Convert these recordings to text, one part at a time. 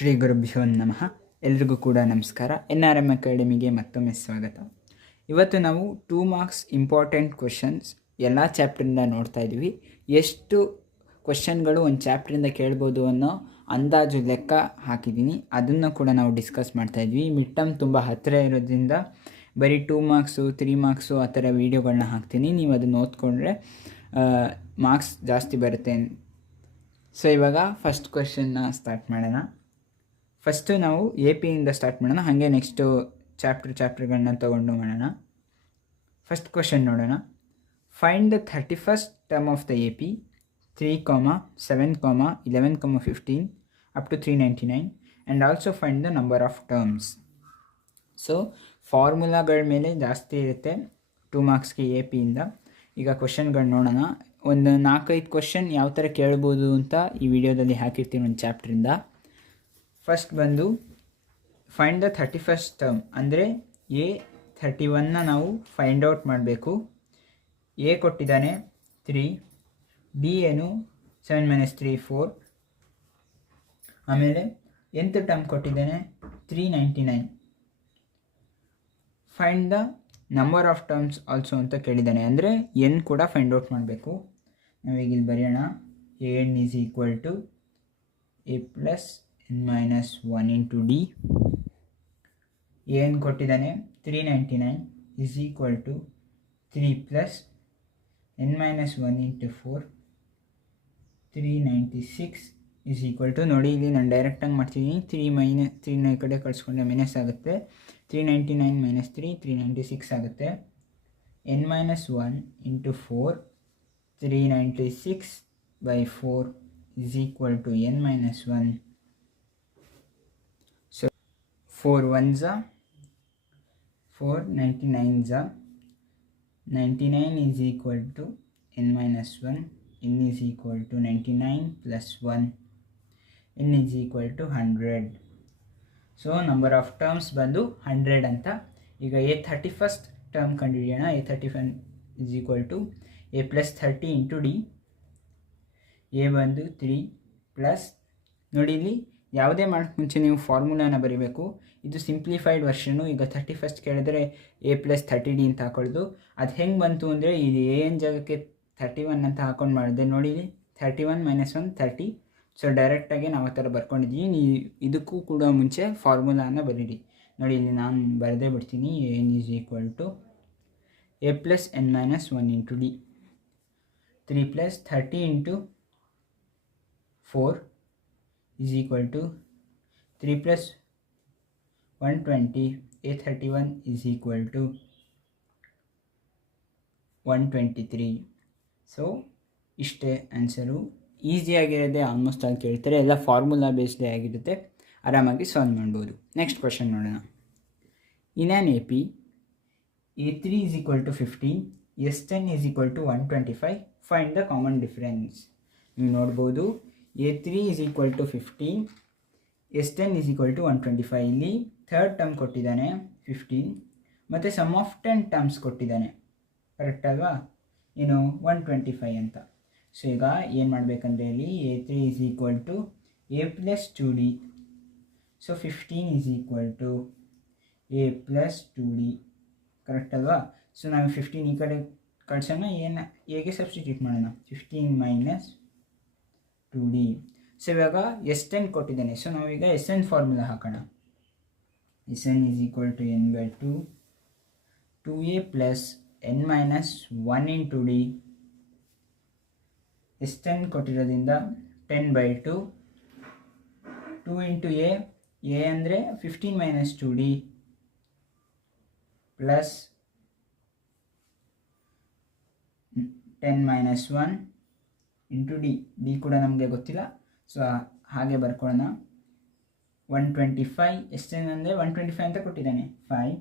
ಶ್ರೀ ಗುರುಭ್ಯೋ ನಮಃ. ಎಲ್ರಿಗೂ ಕೂಡ ನಮಸ್ಕಾರ. NRM ಅಕಾಡೆಮಿಗೆ ಮತ್ತೊಮ್ಮೆ ಸ್ವಾಗತ. ಇವತ್ತು ನಾವು 2 ಮಾರ್ಕ್ಸ್ ಇಂಪಾರ್ಟೆಂಟ್ ಕ್ವೆಶನ್ಸ್ ಎಲ್ಲ ಚಾಪ್ಟ್ರಿಂದ ನೋಡ್ತಾ ಇದ್ದೀವಿ. ಎಷ್ಟು ಕ್ವೆಶನ್ಗಳು ಒಂದು ಚಾಪ್ಟ್ರಿಂದ ಕೇಳ್ಬೋದು ಅನ್ನೋ ಅಂದಾಜು ಲೆಕ್ಕ ಹಾಕಿದ್ದೀನಿ. ಅದನ್ನು ಕೂಡ ನಾವು ಡಿಸ್ಕಸ್ ಮಾಡ್ತಾ ಇದ್ವಿ. ಮಿಡ್ ಟರ್ಮ್ ತುಂಬ ಹತ್ತಿರ ಇರೋದ್ರಿಂದ ಬರೀ 2 ಮಾರ್ಕ್ಸು 3 ಮಾರ್ಕ್ಸು ಆ ಥರ ವೀಡಿಯೋಗಳನ್ನ ಹಾಕ್ತೀನಿ. ನೀವು ಅದನ್ನು ಓದ್ಕೊಂಡ್ರೆ ಮಾರ್ಕ್ಸ್ ಜಾಸ್ತಿ ಬರುತ್ತೆ. ಸೊ ಇವಾಗ ಫಸ್ಟ್ ಕ್ವೆಶನ್ನ ಸ್ಟಾರ್ಟ್ ಮಾಡೋಣ. ಫಸ್ಟು ನಾವು ಎ ಪಿಯಿಂದ ಸ್ಟಾರ್ಟ್ ಮಾಡೋಣ, ಹಾಗೆ ನೆಕ್ಸ್ಟು ಚಾಪ್ಟರ್ಗಳನ್ನ ತೊಗೊಂಡು ಮಾಡೋಣ. ಫಸ್ಟ್ ಕ್ವೆಶನ್ ನೋಡೋಣ. Find the 31st term of the A P 3, 7, 11, 15 up to 399 and also find the number of terms. So ಫಾರ್ಮುಲಾಗಳ ಮೇಲೆ ಜಾಸ್ತಿ ಇರುತ್ತೆ 2 ಮಾರ್ಕ್ಸ್ಗೆ ಎ ಪಿಯಿಂದ. ಈಗ ಕ್ವೆಶನ್ಗಳು ನೋಡೋಣ. ಒಂದು 4-5 ಕ್ವೆಶನ್ ಯಾವ ಥರ ಕೇಳ್ಬೋದು ಅಂತ ಈ ವಿಡಿಯೋದಲ್ಲಿ ಹಾಕಿರ್ತೀನಿ ಒಂದು ಚಾಪ್ಟ್ರಿಂದ. ಫಸ್ಟ್ ಬಂದು ಫೈಂಡ್ ದ 31st ಟರ್ಮ್ ಅಂದರೆ A31ನ ನಾವು ಫೈಂಡ್ ಔಟ್ ಮಾಡಬೇಕು. ಎ ಕೊಟ್ಟಿದ್ದಾನೆ 3, ಡಿ ಏನು 7 - 3 4, ಆಮೇಲೆ nth ಟರ್ಮ್ ಕೊಟ್ಟಿದ್ದಾನೆ 399. Find the number of terms also ಅಂತ ಕೇಳಿದ್ದಾನೆ, ಅಂದರೆ n ಕೂಡ ಫೈಂಡ್ ಔಟ್ ಮಾಡಬೇಕು. ನಾವೀಗ ಇಲ್ಲಿ ಬರೆಯೋಣ. an is equal to a plus n - 1 into D. ಏನು ಕೊಟ್ಟಿದ್ದಾನೆ 399 is equal to 3 plus n - 1 into 4 396 is equal to, ನೋಡಿ ಇಲ್ಲಿ ನಾನು ಡೈರೆಕ್ಟಾಗಿ ಮಾಡ್ತಿದ್ದೀನಿ. 3 ಈ ಕಡೆ ಕಳಿಸ್ಕೊಂಡ್ರೆ ಮೈನಸ್ ಆಗುತ್ತೆ. 399 - 3 396 ಆಗುತ್ತೆ. n - 1 into 4 396 by 4 is equal to n - 1. So 4 1s are 4, 99s are 99 is equal to n - 1. n is equal to 99 plus 1. n is equal to 100. So number of terms ಬಂದು 100 ಅಂತ. ಈಗ A31st ಟರ್ಮ್ ಕಂಡುಹಿಡಿಯೋಣ. A31 is equal to a plus 30 into D. A ಬಂದು 3 plus, ನೋಡಿ ಇಲ್ಲಿ ಯಾವುದೇ ಮಾಡೋಕ್ಕೆ ಮುಂಚೆ ನೀವು ಫಾರ್ಮುಲಾನ ಬರೀಬೇಕು. ಇದು ಸಿಂಪ್ಲಿಫೈಡ್ ವರ್ಷನು. ಈಗ 31st ಕೇಳಿದರೆ a ಪ್ಲಸ್ 30d ಅಂತ ಹಾಕೊಳ್ಳೋದು. ಅದು ಹೆಂಗೆ ಬಂತು ಅಂದರೆ ಇದು an ಜಾಗಕ್ಕೆ 31 ಅಂತ ಹಾಕೊಂಡು ಮಾಡಿದೆ. ನೋಡಿ ಇಲ್ಲಿ 31 - 1 30. ಸೊ ಡೈರೆಕ್ಟಾಗಿ ನಾವು ಆ ಥರ ಬರ್ಕೊಂಡಿದ್ದೀವಿ. ನೀವು ಇದಕ್ಕೂ ಕೂಡ ಮುಂಚೆ ಫಾರ್ಮುಲಾನ ಬರೀರಿ. ನೋಡಿ ಇಲ್ಲಿ ನಾನು ಬರೆದೇ ಬಿಡ್ತೀನಿ. an is equal to a plus n - 1 into D. 3 plus 30 into 4 is equal to 3 plus 120. A31 is equal to 123. So ಇಷ್ಟೇ ಆನ್ಸರು. ಈಸಿಯಾಗಿರೋದೆ ಆಲ್ಮೋಸ್ಟ್ ಅಲ್ಲಿ ಕೇಳ್ತಾರೆ. ಎಲ್ಲ ಫಾರ್ಮುಲಾ ಬೇಸ್ಡೇ ಆಗಿರುತ್ತೆ, ಆರಾಮಾಗಿ ಸಾಲ್ವ್ ಮಾಡ್ಬೋದು. ನೆಕ್ಸ್ಟ್ ಕ್ವೆಶನ್ ನೋಡೋಣ. In an A P A3 is equal to 15, S10 is equal to 125. Find the common difference. ನೀವು ನೋಡ್ಬೋದು A3 is equal to 15, S10 is equal to 125. ಇಲ್ಲಿ ಥರ್ಡ್ ಟರ್ಮ್ ಕೊಟ್ಟಿದ್ದಾನೆ 15 ಮತ್ತು ಸಮ್ ಆಫ್ 10 ಟರ್ಮ್ಸ್ ಕೊಟ್ಟಿದ್ದಾನೆ. Correct ಅಲ್ವಾ? ಏನು 125 ಅಂತ. ಸೊ ಈಗ ಏನು ಮಾಡಬೇಕಂದ್ರೆ ಇಲ್ಲಿ A3 is equal to a plus 2d. So 15 is equal to a plus 2d. Correct ಅಲ್ವಾ? ಸೊ ನಾವು 15 ಈ ಕಡೆ ಕಳ್ಸೋಣ, ಏನು ಹೇಗೆ ಸಬ್ಸ್ಟಿಟ್ಯೂಟ್ ಮಾಡೋಣ. 15 ಮೈನಸ್ 2d. ಸೊ ಇವಾಗ S10 ಕೊಟ್ಟಿದ್ದಾನೆ. ಸೊ ನಾವೀಗ SN ಫಾರ್ಮುಲಾ ಹಾಕೋಣ. SN is equal to n by 2 2a plus n - 1 into D. S10 ಕೊಟ್ಟಿರೋದ್ರಿಂದ 10 ಬೈ 2 2 ಇಂಟು ಎ ಅಂದರೆ 15 - 2d plus 10 - 1 into D. D ಕೂಡ ನಮಗೆ ಗೊತ್ತಿಲ್ಲ, ಸೊ ಹಾಗೆ ಬರ್ಕೊಳ್ಳೋಣ. 125 ಎಷ್ಟು ಅಂದರೆ 125 ಅಂತ ಕೊಟ್ಟಿದ್ದಾನೆ. 5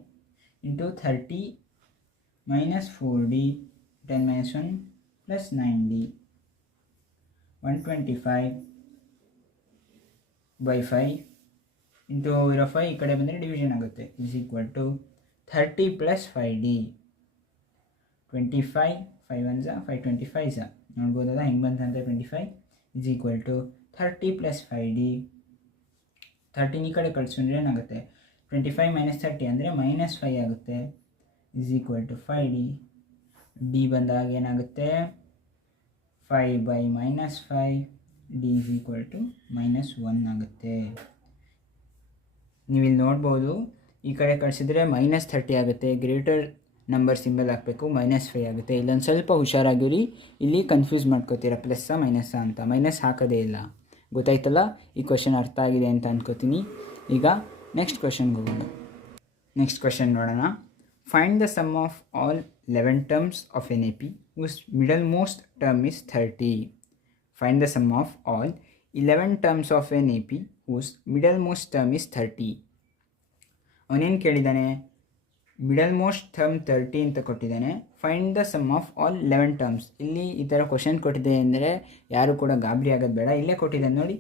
into 30 - 4d 10 - 1 plus 9d. 125 by 5 into ಇರೋ 5 ಈ ಕಡೆ ಬಂದರೆ ಡಿವಿಷನ್ ಆಗುತ್ತೆ. Is equal to 30 plus 5d. 25 5 1s 5 25s ನೋಡ್ಬೋದಲ್ಲ ಹೆಂಗೆ ಬಂತಂದರೆ 25 is equal to 30 plus 5d 13 ಈ ಕಡೆ ಕಳಿಸಿದ್ರೆ ಏನಾಗುತ್ತೆ, 25 - 30 ಅಂದರೆ -5 ಆಗುತ್ತೆ. Is equal to 5D. D ಬಂದಾಗ ಏನಾಗುತ್ತೆ, 5/-5. ಡಿ ಇಸ್ ಈಕ್ವಲ್ ಟು -1 ಆಗುತ್ತೆ. ನೀವು ಇಲ್ಲಿ ನೋಡ್ಬೋದು, ಈ ಕಡೆ ಕಳಿಸಿದ್ರೆ -30 ಆಗುತ್ತೆ, ಗ್ರೇಟರ್ ನಂಬರ್ ಸಿಂಬಲ್ ಹಾಕಬೇಕು, -5 ಆಗುತ್ತೆ. ಇಲ್ಲೊಂದು ಸ್ವಲ್ಪ ಹುಷಾರಾಗಿರಿ, ಇಲ್ಲಿ ಕನ್ಫ್ಯೂಸ್ ಮಾಡ್ಕೋತೀರ ಪ್ಲಸ್ಸಾ ಮೈನಸ್ಸಾ ಅಂತ. ಮೈನಸ್ ಹಾಕೋದೇ ಇಲ್ಲ. ಗೊತ್ತಾಯ್ತಲ್ಲ, ಈ ಕ್ವೆಶನ್ ಅರ್ಥ ಆಗಿದೆ ಅಂತ ಅಂದ್ಕೋತೀನಿ. ಈಗ ನೆಕ್ಸ್ಟ್ ಕ್ವೆಶನ್ಗೆ ಹೋಗೋಣ. ನೆಕ್ಸ್ಟ್ ಕ್ವೆಶನ್ ನೋಡೋಣ. Find the sum of all 11 terms of an A P whose middlemost term is 30. Find the sum of all 11 terms of an AP whose middlemost term is 30. ಅವನೇನು ಕೇಳಿದ್ದಾನೆ, middle most term 30 ಅಂತ ಕೊಟ್ಟಿದ್ದಾನೆ. Find the sum of all 11 terms. ಇಲ್ಲಿ ಈ ಥರ question ಕೊಟ್ಟಿದೆ ಅಂದರೆ ಯಾರು ಕೂಡ ಗಾಬರಿ ಆಗೋದು ಬೇಡ. ಇಲ್ಲೇ ಕೊಟ್ಟಿದ್ದಾನೆ ನೋಡಿ,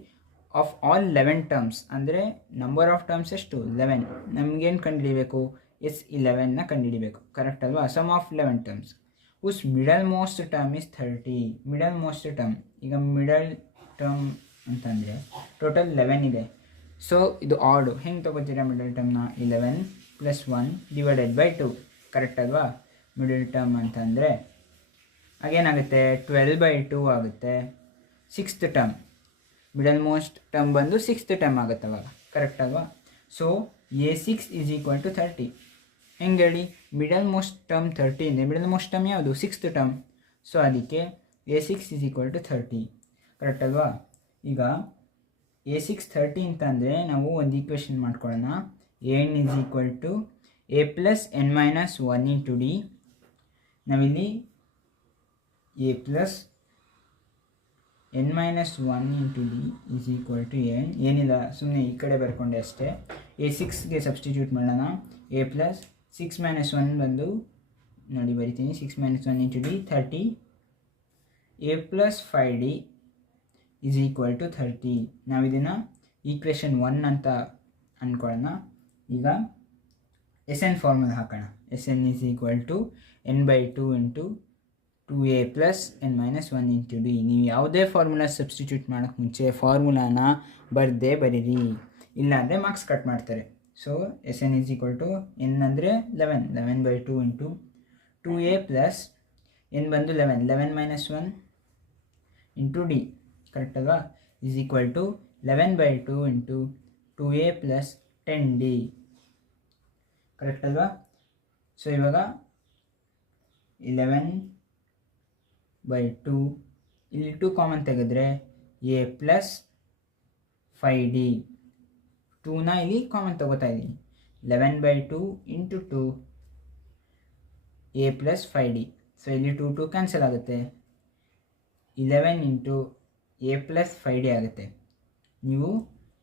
ಆಫ್ ಆಲ್ 11 ಟರ್ಮ್ಸ್ ಅಂದರೆ ನಂಬರ್ ಆಫ್ ಟರ್ಮ್ಸ್ ಎಷ್ಟು 11. ನಮಗೇನು ಕಂಡುಹಿಡಿಬೇಕು, S11ನ ಕಂಡುಹಿಡಿಬೇಕು, ಕರೆಕ್ಟ್ ಅಲ್ವಾ. Sum of 11 terms whose middlemost term is 30. Middlemost term, ಈಗ ಮಿಡಲ್ ಟರ್ಮ್ ಅಂತಂದರೆ ಟೋಟಲ್ 11 ಇದೆ. ಸೊ ಇದು ಆಡು. ಹೆಂಗೆ ತೊಗೋತೀರಾ ಮಿಡಲ್ ಟರ್ಮ್ನ, 11 + 1 / 2, ಕರೆಕ್ಟ್ ಅಲ್ವಾ. ಮಿಡಲ್ ಟರ್ಮ್ ಅಂತಂದರೆ ಆಗೇನಾಗುತ್ತೆ, 12/2 ಆಗುತ್ತೆ. 6th term, middle most term ಬಂದು 6th ಟರ್ಮ್ ಆಗುತ್ತೆ ಅವಾಗ, ಕರೆಕ್ಟ್ ಅಲ್ವಾ. So A6 = 30. ಹೆಂಗೆ ಹೇಳಿ, ಮಿಡಲ್ ಮೋಸ್ಟ್ ಟರ್ಮ್ 30 ಇದೆ. ಮಿಡಲ್ ಮೋಸ್ಟ್ ಟರ್ಮ್ ಯಾವುದು, 6th ಟರ್ಮ್. ಸೊ ಅದಕ್ಕೆ A6 = 30, ಕರೆಕ್ಟ್ ಅಲ್ವಾ. ಈಗ A6 30 ಅಂತ ಅಂದರೆ ನಾವು ಒಂದು ಈಕ್ವೇಷನ್ ಮಾಡ್ಕೊಳ್ಳೋಣ. An = A + n - 1 × D. ನಾವಿಲ್ಲಿ A + n - 1 × D = n. ಏನಿಲ್ಲ, ಸುಮ್ಮನೆ ಈ ಕಡೆ ಬರ್ಕೊಂಡೆ ಅಷ್ಟೇ. A6ಗೆ ಸಬ್ಸ್ಟಿಟ್ಯೂಟ್ ಮಾಡೋಣ. A + 6 - 1 ಬಂದು ನೋಡಿ ಬರಿತೀನಿ, 6 - 1 × D 30. A + 5D = 30. ನಾವು ಇದನ್ನು ಈಕ್ವೇಷನ್ 1 ಅಂತ ಅಂದ್ಕೊಳ್ಳೋಣ. ಈಗ SN ಫಾರ್ಮುಲಾ ಹಾಕೋಣ. SN = n/2 × 2A + n - 1 × D. ನೀವು ಯಾವುದೇ ಫಾರ್ಮುಲಾ ಸಬ್ಸ್ಟಿಟ್ಯೂಟ್ ಮಾಡೋಕ್ಕೆ ಮುಂಚೆ ಫಾರ್ಮುಲಾನ ಬರೀರಿ, ಇಲ್ಲಾಂದರೆ ಮಾರ್ಕ್ಸ್ ಕಟ್ ಮಾಡ್ತಾರೆ. ಸೊ SN = n ಅಂದರೆ 11/2 × 2A + n ಬಂದು 11 - 1 × D, ಕರೆಕ್ಟ್ ಅಲ್ವಾ. = 11/2 × 2A + 10D, ಕರೆಕ್ಟ್ ಅಲ್ವಾ. ಸೊ ಇವಾಗ 11/2 ಇಲ್ಲಿ 2 ಕಾಮನ್ ತೆಗೆದ್ರೆ A + 5D. 2ನ ಇಲ್ಲಿ ಕಾಮನ್ ತಗೋತಾ ಇದ್ದೀನಿ. 11/2 × 2 A + 5D. ಸೊ ಇಲ್ಲಿ 2 ಕ್ಯಾನ್ಸಲ್ ಆಗುತ್ತೆ. 11 × A + 5D ಆಗುತ್ತೆ. ನೀವು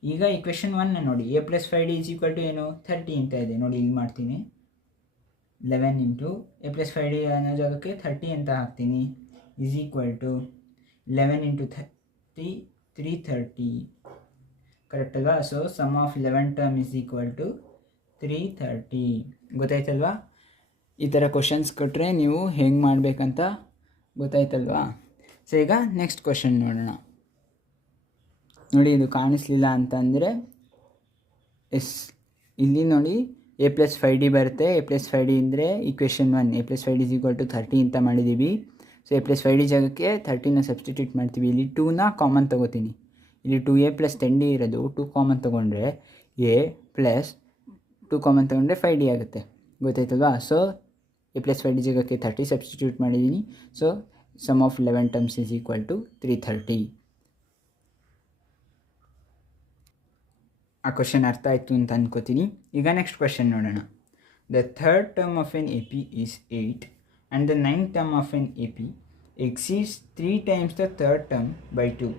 ಈಗ ಈಕ್ವೇಷನ್ 1ನ ನೋಡಿ. A + 5D = ಏನು, 30 ಅಂತ ಇದೆ ನೋಡಿ. ಇಲ್ಲಿ ಮಾಡ್ತೀನಿ, 11 × A + 5D ಅನ್ನೋ ಜಾಗಕ್ಕೆ 30 ಅಂತ ಹಾಕ್ತೀನಿ. = 11 × 30 330, ಕರೆಕ್ಟ್ ಅಲ್ವಾ. So sum of 11 term = 330. ಗೊತ್ತಾಯ್ತಲ್ವಾ. ಈ ಥರ ಕ್ವಶನ್ಸ್ ಕೊಟ್ಟರೆ ನೀವು ಹೆಂಗೆ ಮಾಡಬೇಕಂತ ಗೊತ್ತಾಯ್ತಲ್ವಾ. ಸೊ ಈಗ ನೆಕ್ಸ್ಟ್ ಕ್ವಶನ್ ನೋಡೋಣ. ನೋಡಿ, ಇದು ಕಾಣಿಸ್ಲಿಲ್ಲ ಅಂತಂದರೆ ಇಲ್ಲಿ ನೋಡಿ A + 5D ಬರುತ್ತೆ. A + 5D ಅಂದರೆ ಈಕ್ವೇಷನ್ 1. A + 5D = 30 ಅಂತ ಮಾಡಿದ್ದೀವಿ. ಸೊ A + 5D ಜಾಗಕ್ಕೆ 30ನ ಸಬ್ಸ್ಟಿಟ್ಯೂಟ್ ಮಾಡ್ತೀವಿ. ಇಲ್ಲಿ 2ನ ಕಾಮನ್ ತೊಗೋತೀನಿ. ಇಲ್ಲಿ 2A + 10D ಇರೋದು 2 ಕಾಮನ್ ತೊಗೊಂಡ್ರೆ A + 2 ಕಾಮನ್ ತೊಗೊಂಡ್ರೆ 5D ಆಗುತ್ತೆ. ಗೊತ್ತಾಯ್ತಲ್ವಾ. ಸೊ A + 5D ಜಾಗಕ್ಕೆ 30 ಸಬ್ಸ್ಟಿಟ್ಯೂಟ್ ಮಾಡಿದ್ದೀನಿ. So sum of 11 terms = 330. ಆ ಕ್ವಶನ್ ಅರ್ಥ ಆಯಿತು ಅಂತ ಅಂದ್ಕೋತೀನಿ. ಈಗ ನೆಕ್ಸ್ಟ್ ಕ್ವಶನ್ ನೋಡೋಣ. The third term of an AP is 8 and the ninth term of an AP exceeds 3 times the third term by 2.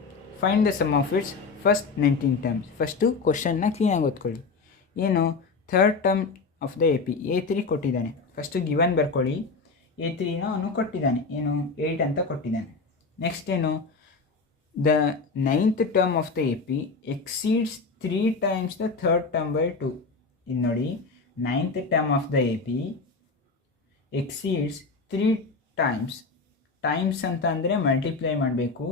Find the sum of its first 19 terms. First ಕ್ವಶನ್ನ ಕ್ಲೀನಾಗಿ ಓದ್ಕೊಳ್ಳಿ. ಏನು, third term of the AP A3 ಕೊಟ್ಟಿದ್ದಾನೆ. First given ಬರ್ಕೊಳ್ಳಿ. A3ನ ಅವನು ಕೊಟ್ಟಿದ್ದಾನೆ, ಏನು 8 ಅಂತ ಕೊಟ್ಟಿದ್ದಾನೆ. ನೆಕ್ಸ್ಟ್ ಏನು, the 9th term of the AP exceeds 3 times the third term by 2. ಇಲ್ಲಿ ನೋಡಿ, 9th term of the AP exceeds 3 times. Times ಅಂತ ಅಂದರೆ ಮಲ್ಟಿಪ್ಲೈ ಮಾಡಬೇಕು.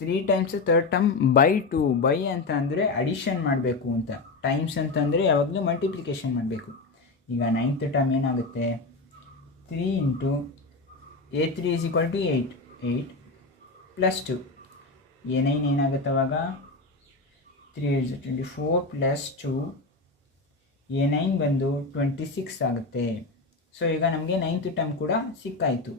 3 times third term by 2. By ಅಂತ ಅಂದರೆ ಅಡಿಷನ್ ಮಾಡಬೇಕು ಅಂತ, ಟೈಮ್ಸ್ ಅಂತಂದರೆ ಯಾವಾಗಲೂ ಮಲ್ಟಿಪ್ಲಿಕೇಶನ್ ಮಾಡಬೇಕು. ಈಗ 9th ಟರ್ಮ್ ಏನಾಗುತ್ತೆ, 3 into A3 is equal to 8 plus 2. A9 ಏನಾಗುತ್ತೆ ಅವಾಗ 3 is 24 ಪ್ಲಸ್ 2. A9 ಬಂದು 26 ಆಗುತ್ತೆ. ಸೊ ಈಗ ನಮಗೆ 9th ಟರ್ಮ್ ಕೂಡ ಸಿಕ್ಕಾಯಿತು.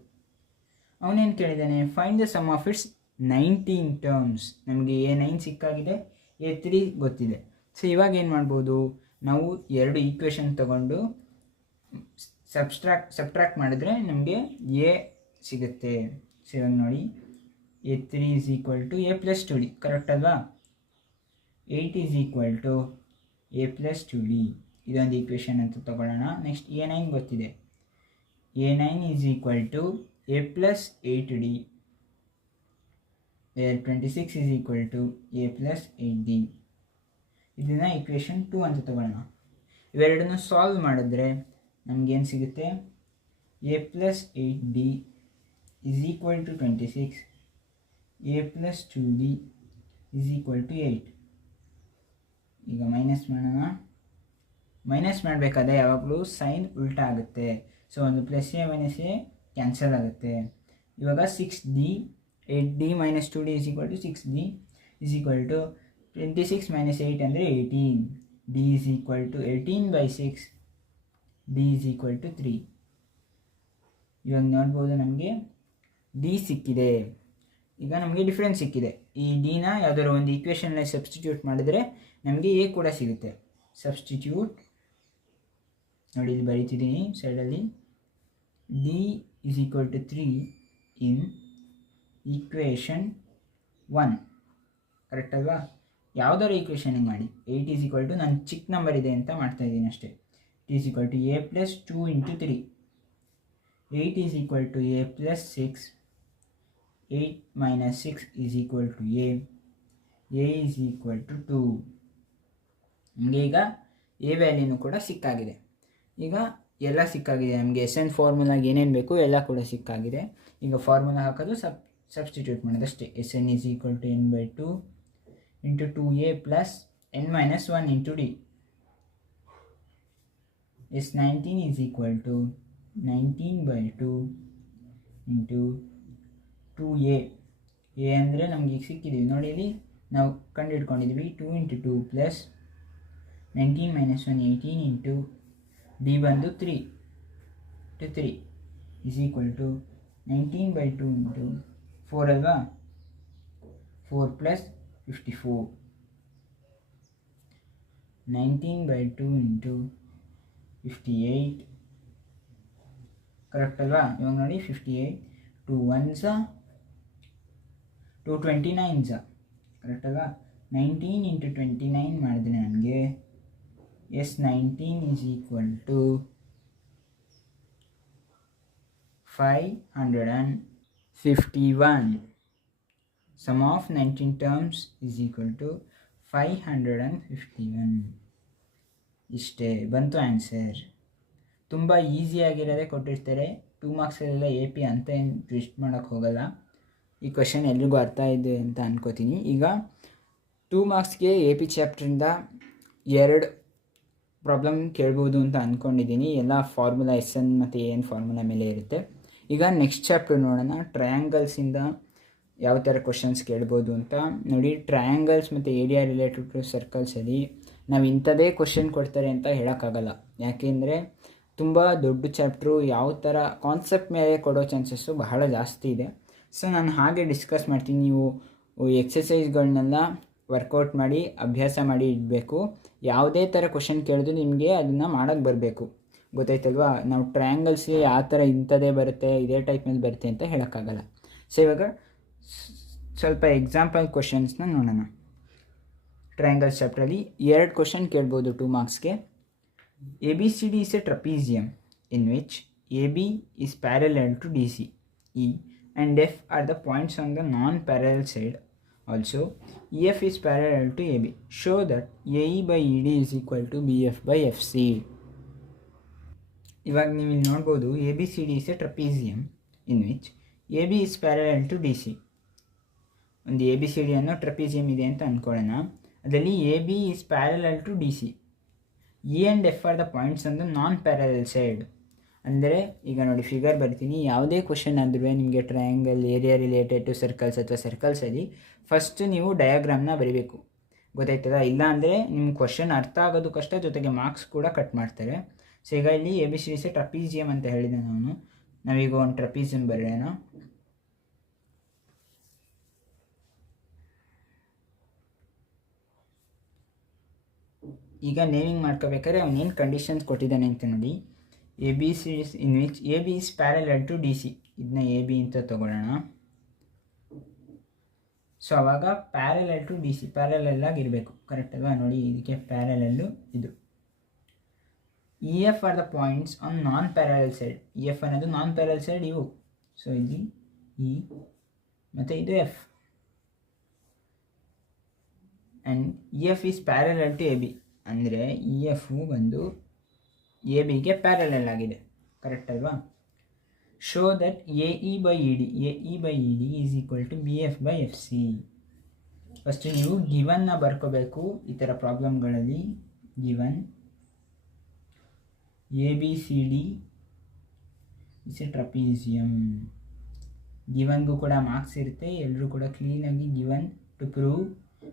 ಅವನೇನು ಕೇಳಿದ್ದಾನೆ, find the sum of its 19 terms. ನಮಗೆ A9 ಸಿಕ್ಕಾಗಿದೆ, A3 ಗೊತ್ತಿದೆ. ಸೊ ಇವಾಗ ಏನು ಮಾಡ್ಬೋದು, ನಾವು 2 ಈಕ್ವೇಷನ್ ತಗೊಂಡು ಸಬ್ಟ್ರಾಕ್ಟ್ ಮಾಡಿದ್ರೆ ನಮಗೆ A ಸಿಗುತ್ತೆ. ಸೊ ಇವಾಗ ನೋಡಿ, A3 is equal to A plus 2D, correct ಅಲ್ವಾ? 8 is equal to A plus 2D, ಇದೊಂದು ಈಕ್ವೇಷನ್ ಅಂತ ತಗೊಳ್ಳೋಣ. ನೆಕ್ಸ್ಟ್ A9 ಗೊತ್ತಿದೆ, A9 is equal to A plus 8D, where 26 is equal to A plus 8D. ಇದನ್ನು equation 2 ಅಂತ ತಗೊಳ್ಳೋಣ. ಇವೆರಡನ್ನು solve ಮಾಡಿದ್ರೆ ನಮಗೇನು ಸಿಗುತ್ತೆ, A plus 8D is equal to 26, A plus 2D is equal to 8. ಈಗ ಮೈನಸ್ ಮಾಡೋಣ. ಮೈನಸ್ ಮಾಡಬೇಕಾದ್ರೆ ಯಾವಾಗಲೂ ಸೈನ್ ಉಲ್ಟಾ ಆಗುತ್ತೆ. ಸೊ ಒಂದು plus A minus A cancel ಆಗುತ್ತೆ. ಇವಾಗ 6D 8D minus 2D is equal to 6D is equal to 26 minus 8 ಅಂದರೆ 18. D is equal to 18 by 6. D is equal to 3. ಇವಾಗ ನೋಡ್ಬೋದು ನಮಗೆ D ಸಿಕ್ಕಿದೆ. ಈಗ ನಮಗೆ ಡಿಫ್ರೆನ್ಸ್ ಸಿಕ್ಕಿದೆ. ಈ ಡಿನ ಯಾವುದಾದ್ರು ಒಂದು ಈಕ್ವೇಷನಲ್ಲಿ ಸಬ್ಸ್ಟಿಟ್ಯೂಟ್ ಮಾಡಿದರೆ ನಮಗೆ ಎ ಕೂಡ ಸಿಗುತ್ತೆ. ಸಬ್ಸ್ಟಿಟ್ಯೂಟ್ ನೋಡಿ, ಇಲ್ಲಿ ಬರೀತಿದ್ದೀನಿ ಸೈಡಲ್ಲಿ, D is equal to 3 in equation 1, correct ಅಲ್ವಾ? ಯಾವುದಾದ್ರು ಈಕ್ವೇಷನಿಗೆ ಮಾಡಿ. 8 ಈಸ್ ಈಕ್ವಲ್ ಟು, ನಾನು ಚಿಕ್ಕ ನಂಬರ್ ಇದೆ ಅಂತ ಮಾಡ್ತಾಯಿದ್ದೀನಿ ಅಷ್ಟೇ. It is equal to A plus 2 into 3. 8 is equal to A plus 6. 8 minus 6 is equal to A. A is equal to 2. ನಮಗೆ ಈಗ A ವ್ಯಾಲ್ಯೂನು ಕೂಡ ಸಿಕ್ಕಾಗಿದೆ. ಈಗ ಎಲ್ಲ ಸಿಕ್ಕಾಗಿದೆ ನಮಗೆ. SN ಫಾರ್ಮುಲಾಗೆ ಏನೇನು ಬೇಕು ಎಲ್ಲ ಕೂಡ ಸಿಕ್ಕಾಗಿದೆ. ಈಗ ಫಾರ್ಮುಲಾ ಹಾಕೋದು ಸಬ್ಸ್ಟಿಟ್ಯೂಟ್ ಮಾಡೋದಷ್ಟೇ. SN is equal to n by 2 into 2A plus n minus 1 into D. S19 is equal to 19 by 2 into 2A. A ಅಂದರೆ ನಮ್ಗೆ ಈಗ ಸಿಕ್ಕಿದ್ದೀವಿ ನೋಡಿ, ಇಲ್ಲಿ ನಾವು ಕಂಡುಹಿಡ್ಕೊಂಡಿದ್ವಿ. 2 into 2 plus 19 minus 1 18 into D ಬಂದು 3 to 3 is equal to 19 by 2 into 4 ಅಲ್ವಾ, 4 ಪ್ಲಸ್ 54. 19 ಬೈ 2 ಇಂಟು 58, ಕರೆಕ್ಟ್ ಅಲ್ವಾ? ಇವಾಗ ನೋಡಿ 58, 2 1s 2 29s, ಕರೆಕ್ಟ್ ಅಲ್ವಾ? 19 ಇಂಟು 29 ಮಾಡಿದ್ರೆ ನನಗೆ S19 is equal to 551. Sum of 19 terms is equal to 551. ಇಷ್ಟೇ ಬಂತು ಆನ್ಸರ್. ತುಂಬ ಈಸಿಯಾಗಿರೋದೇ ಕೊಟ್ಟಿರ್ತಾರೆ. 2 ಮಾರ್ಕ್ಸಲ್ಲೆಲ್ಲ AP ಅಂತ ಏನು ಟ್ವಿಸ್ಟ್ ಮಾಡೋಕ್ಕೆ ಹೋಗಲ್ಲ. ಈ ಕ್ವೆಶನ್ ಎಲ್ರಿಗೂ ಅರ್ಥ ಇದೆ ಅಂತ ಅನ್ಕೋತೀನಿ. ಈಗ 2 ಮಾರ್ಕ್ಸ್ಗೆ AP ಚಾಪ್ಟ್ರಿಂದ 2 ಪ್ರಾಬ್ಲಮ್ ಕೇಳ್ಬೋದು ಅಂತ ಅಂದ್ಕೊಂಡಿದ್ದೀನಿ. ಎಲ್ಲ ಫಾರ್ಮುಲಾ SN ಮತ್ತು AN ಫಾರ್ಮುಲಾ ಮೇಲೆ ಇರುತ್ತೆ. ಈಗ ನೆಕ್ಸ್ಟ್ ಚಾಪ್ಟರ್ ನೋಡೋಣ. ಟ್ರಯಾಂಗಲ್ಸಿಂದ ಯಾವ ಥರ ಕ್ವಶನ್ಸ್ ಕೇಳ್ಬೋದು ಅಂತ ನೋಡಿ. ಟ್ರಯಾಂಗಲ್ಸ್ ಮತ್ತು ಏರಿಯಾ ರಿಲೇಟೆಡ್ ಟು ಸರ್ಕಲ್ಸಲ್ಲಿ ನಾವು ಇಂಥದ್ದೇ ಕ್ವಶನ್ ಕೊಡ್ತಾರೆ ಅಂತ ಹೇಳೋಕ್ಕಾಗಲ್ಲ. ಯಾಕೆಂದರೆ ತುಂಬ ದೊಡ್ಡ ಚಾಪ್ಟ್ರು, ಯಾವ ಥರ ಕಾನ್ಸೆಪ್ಟ್ ಮೇಲೆ ಕೊಡೋ ಚಾನ್ಸಸ್ಸು ಬಹಳ ಜಾಸ್ತಿ ಇದೆ. ಸೊ ನಾನು ಹಾಗೆ ಡಿಸ್ಕಸ್ ಮಾಡ್ತೀನಿ. ನೀವು ಎಕ್ಸಸೈಸ್ಗಳನ್ನೆಲ್ಲ ವರ್ಕೌಟ್ ಮಾಡಿ ಅಭ್ಯಾಸ ಮಾಡಿ ಇಡಬೇಕು. ಯಾವುದೇ ಥರ ಕ್ವಶನ್ ಕೇಳಿದ್ರು ನಿಮಗೆ ಅದನ್ನು ಮಾಡೋಕ್ಕೆ ಬರಬೇಕು, ಗೊತ್ತಾಯ್ತಲ್ವಾ? ನಾವು ಟ್ರಯಾಂಗಲ್ಸ್ಗೆ ಯಾವ ಥರ ಇಂಥದ್ದೇ ಬರುತ್ತೆ, ಇದೇ ಟೈಪ್ನಲ್ಲಿ ಬರುತ್ತೆ ಅಂತ ಹೇಳೋಕ್ಕಾಗಲ್ಲ. ಸೊ ಇವಾಗ ಸ್ವಲ್ಪ ಎಕ್ಸಾಂಪಲ್ ಕ್ವಶನ್ಸ್ನ ನೋಡೋಣ. ಟ್ರಯಾಂಗಲ್ಸ್ ಚಾಪ್ಟ್ರಲ್ಲಿ 2 ಕ್ವಶನ್ ಕೇಳ್ಬೋದು 2 ಮಾರ್ಕ್ಸ್ಗೆ. ABCD is a trapezium in which AB is parallel to DC, E and F are the points on the non-parallel side. Also, EF is parallel to AB. Show that AE by ED is equal to BF by FC. ಇವಾಗ ನೀವು ಇಲ್ಲಿ ನೋಡ್ಬೋದು, ABCD is a trapezium in which AB is parallel to DC. ಒಂದು A B C D ಅನ್ನೋ trapezium ಇದೆ ಅಂತ ಅಂದ್ಕೊಳ್ಳೋಣ. ಅದರಲ್ಲಿ A B is parallel to D C, E and F are the points on the non parallel side. ಅಂದರೆ ಈಗ ನೋಡಿ figure ಬರ್ತೀನಿ, ಯಾವುದೇ ಕ್ವಶನ್ ಆದ್ರೂ ನಿಮಗೆ triangle, area related to circles ಅಥವಾ ಸರ್ಕಲ್ಸಲ್ಲಿ ಫಸ್ಟು ನೀವು ಡಯಾಗ್ರಾಮ್ನ ಬರೀಬೇಕು, ಗೊತ್ತಾಯ್ತದ? ಇಲ್ಲ ಅಂದರೆ ನಿಮ್ಮ ಕ್ವಶನ್ ಅರ್ಥ ಆಗೋದು ಕಷ್ಟ, ಜೊತೆಗೆ ಮಾರ್ಕ್ಸ್ ಕೂಡ ಕಟ್ ಮಾಡ್ತಾರೆ. ಸೊ ಈಗ ಇಲ್ಲಿ ಎ ಬಿ ಸಿ ಡಿ ಟ್ರಪೀಜಿಯಮ್ ಅಂತ ಹೇಳಿದೆ ನಾವೀಗ ಒಂದು ಟ್ರಪೀಜಿಯಮ್ ಬರೆಯೋಣ. ಈಗ ನೇಮಿಂಗ್ ಮಾಡ್ಕೋಬೇಕಾದ್ರೆ ಅವನೇನು ಕಂಡೀಷನ್ಸ್ ಕೊಟ್ಟಿದ್ದಾನೆ ಅಂತ ನೋಡಿ. A B C in which A B is parallel to D C, ಇದನ್ನ ಎ ಬಿ ಅಂತ ತಗೊಳ್ಳೋಣ. ಸೊ ಅವಾಗ parallel to D C, parallel ಆಗಿರಬೇಕು, ಕರೆಕ್ಟ್ ಅಲ್ವಾ? ನೋಡಿ ಇದಕ್ಕೆ ಪ್ಯಾರಲಲ್ಲು ಇದು. E F are the points on non parallel side. E F ಅನ್ನೋದು ನಾನ್ ಪ್ಯಾರಲಲ್ ಸೈಡ್ ಇವು. ಸೊ ಇಲ್ಲಿ ಇ ಮತ್ತು ಇದು F. And E F is parallel to A B, ಅಂದರೆ ಇ ಎಫ್ ಬಂದು ಎ ಬಿಗೆ ಪ್ಯಾರಲಲ್ ಆಗಿದೆ, ಕರೆಕ್ಟ್ ಅಲ್ವಾ? Show that A E by E D, A E by E D is equal to B F by F C. First ನೀವು ಗಿವನ್ನ ಬರ್ಕೋಬೇಕು ಈ ಥರ ಪ್ರಾಬ್ಲಮ್ಗಳಲ್ಲಿ. Given A B C D is a trapezium. ಗಿವನ್ಗೂ ಕೂಡ ಮಾರ್ಕ್ಸ್ ಇರುತ್ತೆ, ಎಲ್ಲರೂ ಕೂಡ ಕ್ಲೀನಾಗಿ ಗಿವನ್ ಟು ಪ್ರೂವ್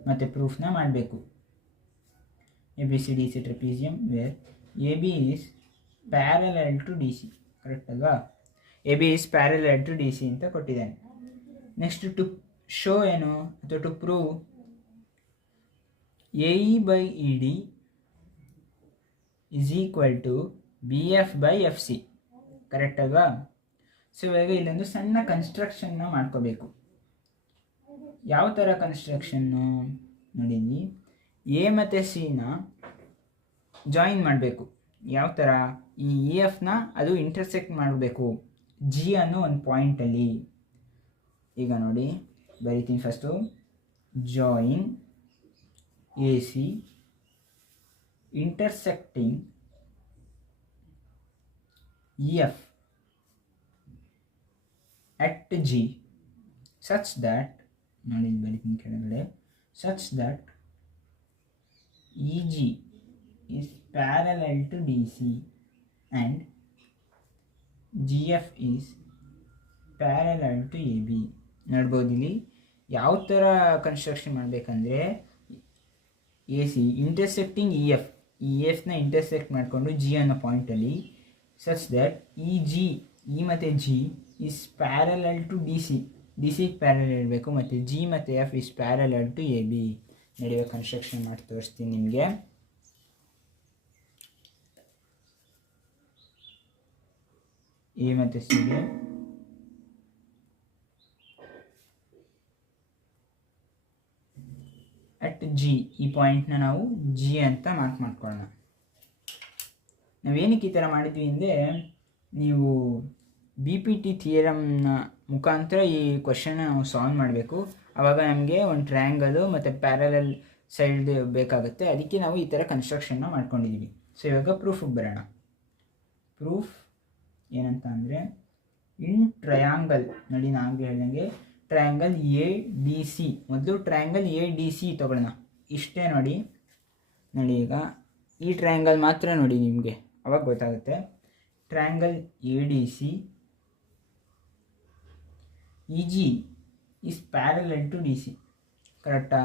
ಮತ್ತು ಪ್ರೂಫ್ನ ಮಾಡಬೇಕು. A B C D is a trapezium where A B is parallel to D C, correct ಅಲ್ವಾ? A B is parallel to D C ಅಂತ ಕೊಟ್ಟಿದ್ದಾನೆ. ನೆಕ್ಸ್ಟ್ ಟು ಶೋ ಏನು ಅಥವಾ to prove A E by E D is equal to B F by F C, correct ಅಲ್ವಾ? So ಇವಾಗ ಇಲ್ಲೊಂದು ಸಣ್ಣ ಕನ್ಸ್ಟ್ರಕ್ಷನ್ನ ಮಾಡ್ಕೋಬೇಕು. ಯಾವ ಥರ ಕನ್ಸ್ಟ್ರಕ್ಷನ್ನು ನೋಡಿದ್ವಿ, ಎ ಮತ್ತು ಸಿನ ಜಾಯಿನ್ ಮಾಡಬೇಕು. ಯಾವ ಥರ? ಈ ಇ ಎಫ್ನ ಅದು ಇಂಟರ್ಸೆಕ್ಟ್ ಮಾಡಬೇಕು ಜಿ ಅನ್ನೋ ಒಂದು ಪಾಯಿಂಟಲ್ಲಿ. ಈಗ ನೋಡಿ ಬರಿತೀನಿ first. Join A C intersecting E F at G such that, ನೋಡಿ ಬರಿತೀನಿ ಕೆಳಗಡೆ, such that E G is parallel to DC and GF is parallel to AB. ನೋಡ್ಬೋದು ಇಲ್ಲಿ ಯಾವ ಥರ ಕನ್ಸ್ಟ್ರಕ್ಷನ್ ಮಾಡಬೇಕಂದ್ರೆ, A C intersecting E F, E ಎಫ್ನ intersect ಮಾಡಿಕೊಂಡು ಜಿ ಅನ್ನೋ ಪಾಯಿಂಟಲ್ಲಿ, such that E G, E ಮತ್ತು G is parallel to D C, D ಸಿಗೆ ಪ್ಯಾರಲಲ್ ಇರಬೇಕು, ಮತ್ತು ಜಿ ಮತ್ತು F is parallel to A B. ನಡೆಯುವ ಕನ್ಸ್ಟ್ರಕ್ಷನ್ ಮಾಡಿ ತೋರಿಸ್ತೀನಿ ನಿಮಗೆ. ಎ ಮತ್ತು ಸಿಗೆ ಅಟ್ ಜಿ, ಈ ಪಾಯಿಂಟ್ನ ನಾವು ಜಿ ಅಂತ ಮಾರ್ಕ್ ಮಾಡ್ಕೊಳ್ಳೋಣ. ನಾವೇನಕ್ಕೆ ಈ ಥರ ಮಾಡಿದ್ವಿ ಅಂದರೆ, ನೀವು ಬಿ ಪಿ ಟಿ ಥಿಯರಮ್ನ ಮುಖಾಂತರ ಈ ಕ್ವಶನ್ನ ನಾವು ಸಾಲ್ವ್ ಮಾಡಬೇಕು. ಆವಾಗ ನಮಗೆ ಒಂದು ಟ್ರಯಾಂಗಲು ಮತ್ತು ಪ್ಯಾರಲಲ್ ಸೈಡ್ ಬೇಕಾಗುತ್ತೆ, ಅದಕ್ಕೆ ನಾವು ಈ ಥರ ಕನ್ಸ್ಟ್ರಕ್ಷನ್ನ ಮಾಡ್ಕೊಂಡಿದ್ದೀವಿ. ಸೊ ಇವಾಗ ಪ್ರೂಫಿಗೆ ಬರೋಣ. ಪ್ರೂಫ್ ಏನಂತ ಅಂದರೆ, ಇನ್ ಟ್ರಯಾಂಗಲ್, ನೋಡಿ ನಾನು ಹೇಳಿದಂಗೆ ಟ್ರಯಾಂಗಲ್ ಎ ಡಿ ಸಿ, ಮೊದಲು ಟ್ರಯಾಂಗಲ್ ಎ ಡಿ ಸಿ ತೊಗೊಳ್ಳೋಣ. ಇಷ್ಟೇ ನೋಡಿ ಈಗ ಈ ಟ್ರಯಾಂಗಲ್ ಮಾತ್ರ ನೋಡಿ ನಿಮಗೆ, ಅವಾಗ ಗೊತ್ತಾಗುತ್ತೆ. Triangle A D C E G is parallel to D C, ಕರೆಕ್ಟಾ?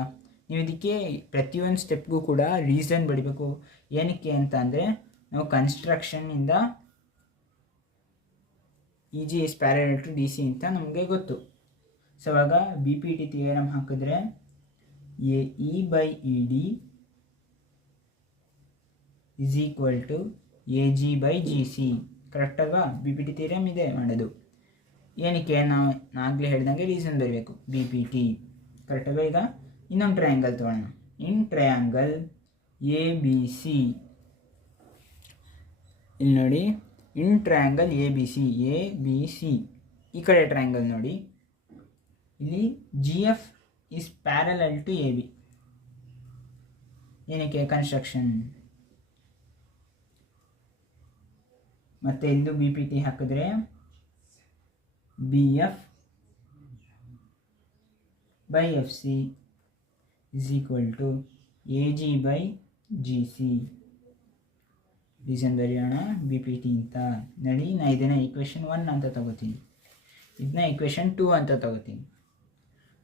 ನೀವು ಇದಕ್ಕೆ ಪ್ರತಿಯೊಂದು ಸ್ಟೆಪ್ಗೂ ಕೂಡ ರೀಸನ್ ಬಡಿಬೇಕು. ಏನಕ್ಕೆ ಅಂತ ಅಂದರೆ, ನಾವು ಕನ್ಸ್ಟ್ರಕ್ಷನ್ನಿಂದ E G is parallel to D C ಅಂತ ನಮಗೆ ಗೊತ್ತು. ಸೊ ಅವಾಗ ಬಿ ಪಿ ಟಿ ಥಿಯರಮ್ ಹಾಕಿದ್ರೆ A E by E D is equal to A G by G C, correct ಅಲ್ವಾ? ಬಿ ಪಿ ಟಿ ಥಿಯರಮ್ ಇದೆ ಮಾಡೋದು. ಏನಕ್ಕೆ? ನಾವು ಆಗಲೇ ಹೇಳಿದಂಗೆ ರೀಸನ್ ಬರಬೇಕು. ಬಿ ಪಿ ಟಿ ಕರೆಕ್ಟ್ ಅಲ್ವಾ? ಈಗ ಇನ್ನೊಂದು ಟ್ರಯಾಂಗಲ್ ತೊಗೊಳ್ಳೋಣ. In triangle A B C, ಇಲ್ಲಿ ನೋಡಿ, in triangle A B C, A B C, ಈ ಕಡೆ ಟ್ರಯಾಂಗಲ್ ನೋಡಿ, ಇಲ್ಲಿ G F is parallel to A B. ಏನಕ್ಕೆ? ಕನ್ಸ್ಟ್ರಕ್ಷನ್. ಮತ್ತು ಇಲ್ಲೂ ಬಿ ಪಿ ಟಿ ಹಾಕಿದ್ರೆ B F by F C is equal to A G by G C. Reason ಬರೆಯೋಣ, B P T ಅಂತ. ನೋಡಿ, ನಾನು ಇದನ್ನು ಈಕ್ವೇಷನ್ 1 ಅಂತ ತಗೋತೀನಿ, ಇದನ್ನ ಈಕ್ವೇಷನ್ 2 ಅಂತ ತಗೋತೀನಿ.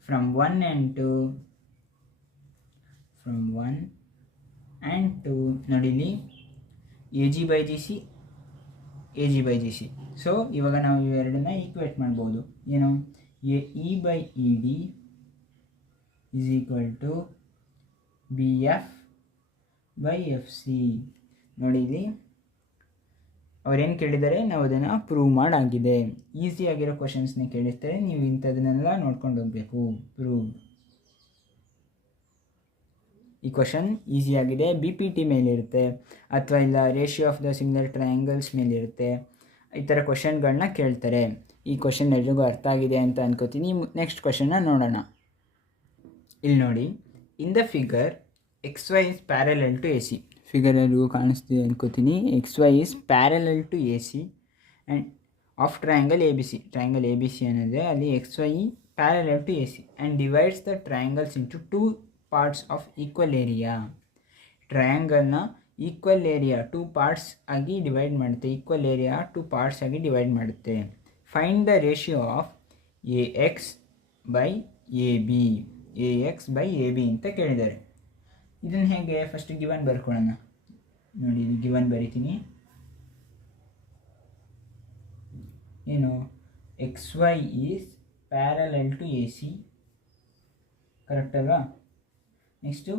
ಫ್ರಮ್ 1 ಆ್ಯಂಡ್ 2 ನೋಡಿ ಇಲ್ಲಿ A G by G C, A G by G C. So ಇವಾಗ ನಾವು ಇವೆರಡನ್ನ ಈಕ್ವೇಟ್ ಮಾಡ್ಬೋದು. ಏನು, A E by E D is equal to B F by F C. ನೋಡಿ ಇಲ್ಲಿ ಅವ್ರೇನು ಕೇಳಿದ್ದಾರೆ, ನಾವು ಅದನ್ನು ಪ್ರೂವ್ ಮಾಡಾಗಿದೆ. ಈಸಿಯಾಗಿರೋ ಕ್ವಶನ್ಸ್ನೇ ಕೇಳಿರ್ತಾರೆ, ನೀವು ಇಂಥದನ್ನೆಲ್ಲ ನೋಡ್ಕೊಂಡು ಹೋಗಬೇಕು. ಪ್ರೂವ್. ಈ ಕ್ವಶನ್ ಈಸಿಯಾಗಿದೆ, ಬಿ ಪಿ ಟಿ ಮೇಲಿರುತ್ತೆ ಅಥವಾ ಇಲ್ಲ ratio of the similar triangles ಮೇಲಿರುತ್ತೆ. ಈ ಥರ ಕ್ವಶನ್ಗಳನ್ನ ಕೇಳ್ತಾರೆ. ಈ ಕ್ವಶನ್ ಎಲ್ರಿಗೂ ಅರ್ಥ ಆಗಿದೆ ಅಂತ ಅನ್ಕೋತೀನಿ. ನೆಕ್ಸ್ಟ್ ಕ್ವಶನ್ನ ನೋಡೋಣ. ಇಲ್ಲಿ ನೋಡಿ, in the figure X Y is parallel to A C. Figure ಎಲ್ರಿಗೂ ಕಾಣಿಸ್ತಿದೆ ಅನ್ಕೋತೀನಿ. X Y is parallel to A C and of triangle A B C. Triangle A B C ಅನ್ನೋದೇ ಅಲ್ಲಿ X Y parallel to A C and divides the triangles into 2 parts of equal area. ಟ್ರಯಾಂಗಲ್ನ equal area 2 parts ಆಗಿ divide ಮಾಡುತ್ತೆ. Equal area 2 parts ಆಗಿ divide ಮಾಡುತ್ತೆ. Find the ratio of A X by A B. A X by A B ಅಂತ ಕೇಳಿದ್ದಾರೆ. ಇದನ್ನು ಹೇಗೆ, first given ಬರ್ಕೊಳ್ಳೋಣ. ನೋಡಿ, ಗಿವನ್ ಬರಿತೀನಿ. ಏನು, X Y is parallel to A C, correct ಅಲ್ವಾ? Next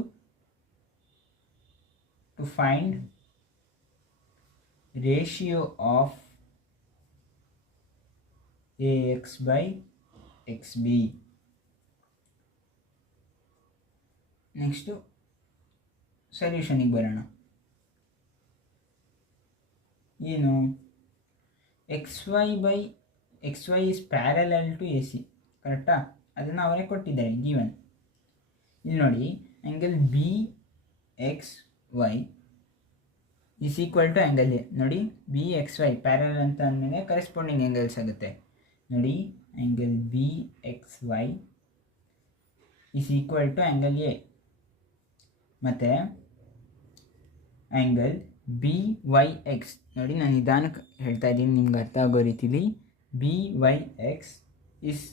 to find ratio of A X by X B. Next ಸೊಲ್ಯೂಷನಿಗೆ ಬರೋಣ. ಏನು, X Y is parallel to A C, ಕರೆಕ್ಟಾ? ಅದನ್ನು ಅವರೇ ಕೊಟ್ಟಿದ್ದಾರೆ, ಗಿವನ್. ಇಲ್ಲಿ ನೋಡಿ, angle B X Y is equal to angle A. ನೋಡಿ, ಬಿ ಎಕ್ಸ್ ವೈ ಪ್ಯಾರಲಲ್ ಅಂತ ಅಂದಮೇಲೆ ಕರೆಸ್ಪಾಂಡಿಂಗ್ ಆ್ಯಂಗಲ್ಸ್ ಆಗುತ್ತೆ. ನೋಡಿ, angle B X Y is equal to angle A ಮತ್ತು ಆ್ಯಂಗಲ್ ಬಿ ವೈ ಎಕ್ಸ್. ನೋಡಿ, ನಾನು ನಿಧಾನಕ್ಕೆ ಹೇಳ್ತಾ ಇದ್ದೀನಿ, ನಿಮ್ಗೆ ಅರ್ಥ ಆಗೋ ರೀತಿಲಿ. B Y X is